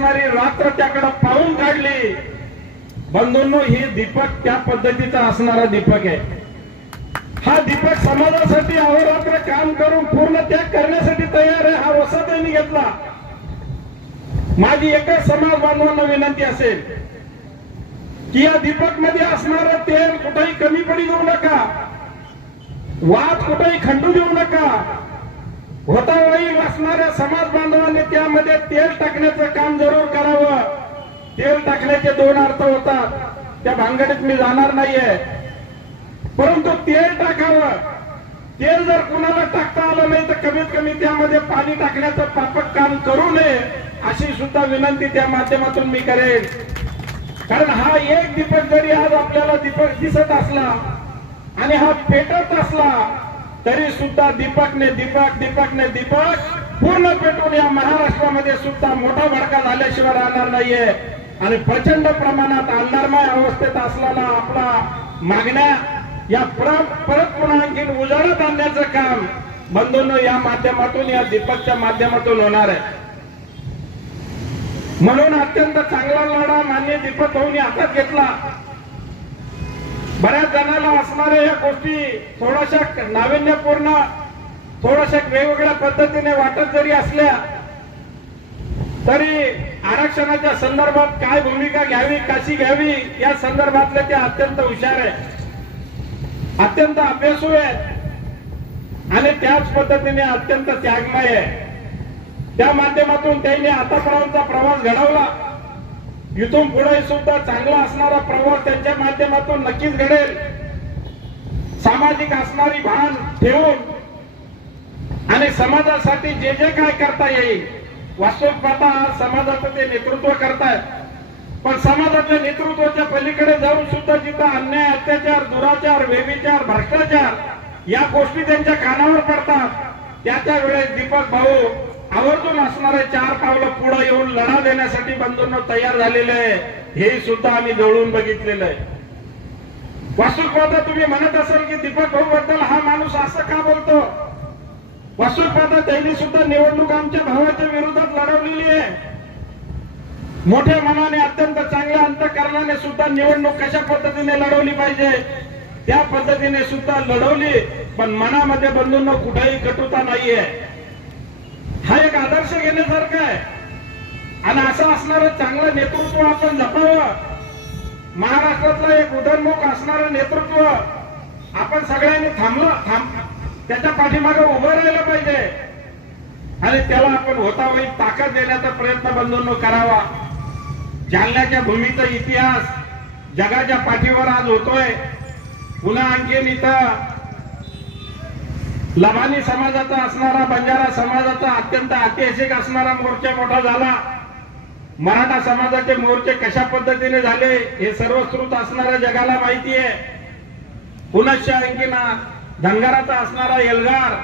असणारी रात्र त्याकडे पाहून काढली. बंधूंनो हे दीपक त्या पद्धतीचा असणारा दीपक आहे. हा दीपक समाजासाठी अहोरात्र काम करून पूर्ण त्याग करण्यासाठी तयार आहे हा वसा त्यांनी घेतला. माझी एकच समाज बांधवांना विनंती असेल की या दीपकमध्ये असणारं तेल कुठेही कमी पडी देऊ नका. वाद कुठेही खंडू देऊ नका. होता होतावाई असणाऱ्या समाज बांधवांनी त्यामध्ये तेल टाकण्याचं काम जरूर करावं. तेल टाकण्याचे दोन अर्थ होतात. त्या भानगडीत मी जाणार नाहीये. परंतु तेल टाकावं. तेल जर कुणाला टाकता आलं नाही तर कमीत कमी त्यामध्ये पाणी टाकण्याचं पापक काम करू नये अशी सुद्धा विनंती त्या माध्यमातून मी करेन. कारण हा एक दीपक जरी आज आपल्याला दीपक दिसत असला आणि हा पेटत असला तरी सुद्धा दीपकने दीपक दीपकने दीपक पूर्ण पेटून या महाराष्ट्रामध्ये सुद्धा मोठा भडका झाल्याशिवाय राहणार नाहीये. आणि प्रचंड प्रमाणात अंधारमय अवस्थेत असलेला आपला मागण्या या परत परत पुन्हा आणखी उजाडत आणण्याचं काम बंधूंनो या माध्यमातून या दीपकच्या माध्यमातून होणार आहे. म्हणून अत्यंत चांगला लढा मान्य दीपक भाऊनी हातात घेतला. बऱ्याच जणांना असणाऱ्या या गोष्टी थोड्याशा नाविन्यपूर्ण थोड्याशा वेगवेगळ्या पद्धतीने वाटत जरी असल्या तरी आरक्षणाच्या संदर्भात काय भूमिका घ्यावी कशी घ्यावी या संदर्भातले ते अत्यंत हुशार आहे अत्यंत अभ्यासू आहेत. आणि त्याच पद्धतीने अत्यंत त्यागमय आहे त्या माध्यमातून त्यांनी आतापर्यंतचा प्रवास घडवला. इथून पुढे सुद्धा चांगला असणारा प्रवास त्यांच्या माध्यमातून नक्कीच घडेल. सामाजिक असणारी भान ठेवून आणि समाजासाठी जे जे काय करता येईल. वास्तविक पाहता समाजाचं ते नेतृत्व करतायत. पण समाजाच्या नेतृत्वाच्या पलीकडे जाऊन सुद्धा जिथं अन्याय अत्याचार दुराचार व्यभिचार भ्रष्टाचार या गोष्टी त्यांच्या कानावर पडतात त्या त्या वेळेस दीपक भाऊ आवर्जून असणारे चार पावलं पुढे येऊन लढा देण्यासाठी बंधूंना तयार झालेले आहे. हे सुद्धा आम्ही जवळून बघितलेलं आहे. वास्तविक तुम्ही म्हणत असाल की दीपक भाऊ बद्दल हा माणूस असं का बोलतो? वास्तविक त्यांनी सुद्धा निवडणूक आमच्या भावाच्या विरोधात लढवलेली आहे. मोठ्या मनाने अत्यंत चांगल्या अंतकरणाने सुद्धा निवडणूक कशा पद्धतीने लढवली पाहिजे? त्या पद्धतीने सुद्धा लढवली पण मनामध्ये बंधूंना कुठेही कटुता नाहीये. आदर्श आहे. आणि असं असणारं चांगलं नेतृत्व आपण जपावं. महाराष्ट्रातलं एक उदरमुख असणारं नेतृत्व आपण सगळ्यांनी थांबलं थांब त्याच्या पाठीमागे उभं राहिलं पाहिजे. आणि त्याला आपण होता होईल ताकद देण्याचा प्रयत्न बंधूंनो करावा. जालन्याच्या भूमीचा इतिहास जगाच्या पाठीवर आज होतोय. पुन्हा आणखीन इथं लबानी समाजाचा असणारा बंजारा समाजाचा अत्यंत ऐतिहासिक असणारा मोर्चा मोठा झाला. मराठा समाजाचे मोर्चे कशा पद्धतीने झाले हे सर्वश्रुत असणाऱ्या जगाला माहिती आहे. पुनश्च अंकिना धनगराचा असणारा एल्गार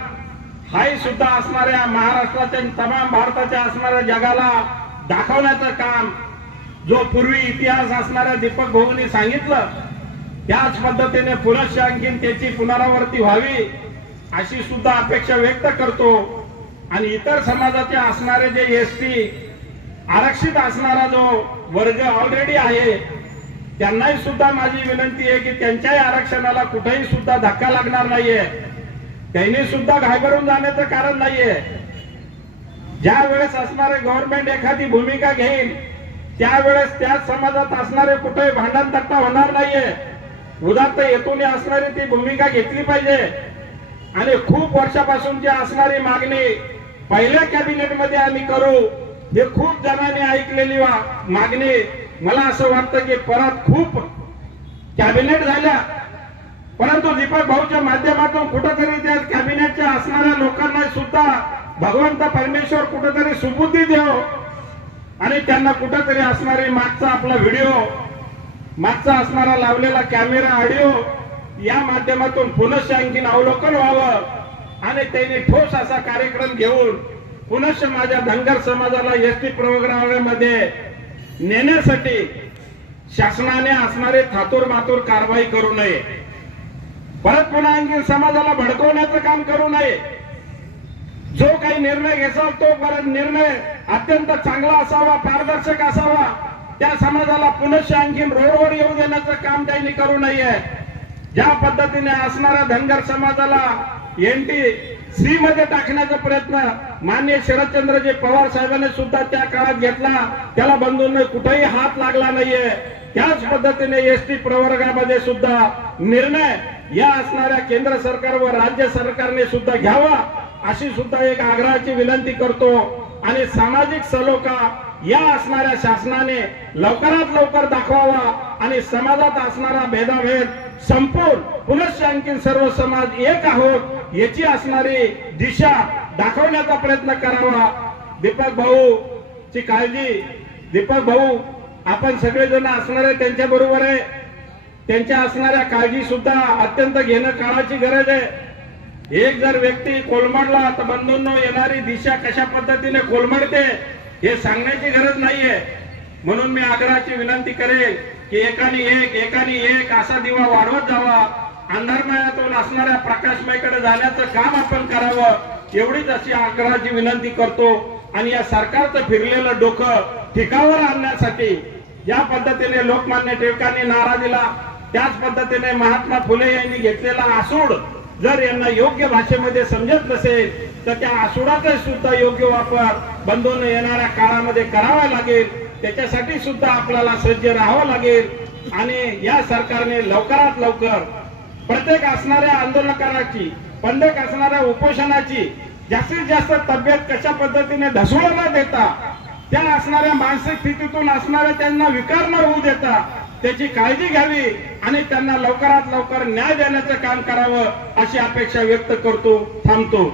हाही सुद्धा असणाऱ्या महाराष्ट्राच्या तमाम भारताच्या असणाऱ्या जगाला दाखवण्याचं काम जो पूर्वी इतिहास असणाऱ्या दीपक भाऊंनी सांगितलं त्याच पद्धतीने पुनश्च अंकिन त्याची पुनरावृत्ती व्हावी. अशी सुद्धा अपेक्षा व्यक्त करतो. आणि इतर समाजाचे असणारे जे एस टी आरक्षित असणारा जो वर्ग ऑलरेडी आहे त्यांनाही सुद्धा माझी विनंती आहे की त्यांच्याही आरक्षणाला कुठेही सुद्धा धक्का लागणार नाहीये. त्यांनी सुद्धा घाबरून जाण्याचं कारण नाहीये. ज्या वेळेस असणारे गव्हर्नमेंट एखादी भूमिका घेईल त्यावेळेस त्याच समाजात असणारे कुठेही भांडण तट्टा होणार नाहीये. उदात्त हेतूने असणारी ती भूमिका घेतली पाहिजे. आणि खूप वर्षापासूनची असणारी मागणी पहिल्या कॅबिनेटमध्ये आम्ही करू हे खूप जणांनी ऐकलेली मागणी. मला असं वाटतं की परत खूप कॅबिनेट झाल्या. परंतु दीपक भाऊच्या माध्यमातून कुठंतरी त्या कॅबिनेटच्या असणाऱ्या लोकांना सुद्धा भगवंत परमेश्वर कुठंतरी सुबुद्धी देव आणि त्यांना कुठंतरी असणारी मागचा आपला व्हिडिओ मागचा असणारा लावलेला कॅमेरा ऑडिओ या माध्यमातून पुनश्च आणखीन अवलोकन व्हावं आणि त्यांनी ठोस असा कार्यक्रम घेऊन पुनश्च माझ्या धनगर समाजाला एस टी प्रोग्रामामध्ये नेण्यासाठी शासनाने असणारे थातूर मातूर कारवाई करू नये. परत पुन्हा आणखी समाजाला भडकवण्याचं काम करू नये. जो काही निर्णय घेसाल तो परत निर्णय अत्यंत चांगला असावा पारदर्शक असावा. त्या समाजाला पुनश्च आणखीन रोडवर येऊ देण्याचं काम त्यांनी करू नये. ज्या पद्धतीने असणाऱ्या धनगर समाजाला एनटी सी मध्ये टाकण्याचा प्रयत्न मान्य शरदचंद्रजी पवार साहेबांनी सुद्धा त्या काळात घेतला. त्याला बंधूंनी कुठेही हात लागला नाहीये. त्याच पद्धतीने एस टी प्रवर्गामध्ये सुद्धा निर्णय या असणाऱ्या केंद्र सरकार व राज्य सरकारने सुद्धा घ्यावा अशी सुद्धा एक आग्रहाची विनंती करतो. आणि सामाजिक सलोखा या असणाऱ्या शासनाने लवकरात लवकर दाखवावा आणि समाजात असणारा भेदाभेद संपून पुनश्च आणखीन सर्व समाज एक आहोत याची असणारी दिशा दाखवण्याचा प्रयत्न करावा. दीपक भाऊ ची काळजी. दीपक भाऊ आपण सगळेजण असणारे त्यांच्या बरोबर आहे. त्यांच्या असणाऱ्या काळजी सुद्धा अत्यंत घेणं काळाची गरज आहे. एक जर व्यक्ती कोलमडला तर बंधूंनो येणारी दिशा कशा पद्धतीने कोलमडते हे सांगण्याची गरज नाहीये. म्हणून मी आग्रहाची विनंती करेल की एकाने एक एकाने एक असा दिवा वाढवत जावा. अंधारमयातून असणाऱ्या प्रकाशमयकडे जाण्याचं काम आपण करावं. एवढीच अशी आग्रहाची विनंती करतो. आणि या सरकारचं फिरलेलं डोकं ठिकावर आणण्यासाठी या पद्धतीने लोकमान्य टिळकांनी नारा दिला. त्याच पद्धतीने महात्मा फुले यांनी घेतलेला आसूड जर यांना योग्य भाषेमध्ये समजत नसेल तर त्या आसुडाचा सुद्धा योग्य वापर बंधून येणाऱ्या काळामध्ये करावा लागेल. त्याच्यासाठी सुद्धा आपल्याला सज्ज राहावं लागेल. आणि या सरकारने लवकरात लवकर प्रत्येक असणाऱ्या आंदोलनकाराची प्रत्येक असणाऱ्या उपोषणाची जास्तीत जास्त तब्येत कशा पद्धतीने ढसळू न देता त्या असणाऱ्या मानसिक स्थितीतून असणाऱ्या त्यांना विकार न होऊ देता त्याची काळजी घ्यावी आणि त्यांना लवकरात लवकर न्याय देण्याचं काम करावं अशी अपेक्षा व्यक्त करतो थांबतो.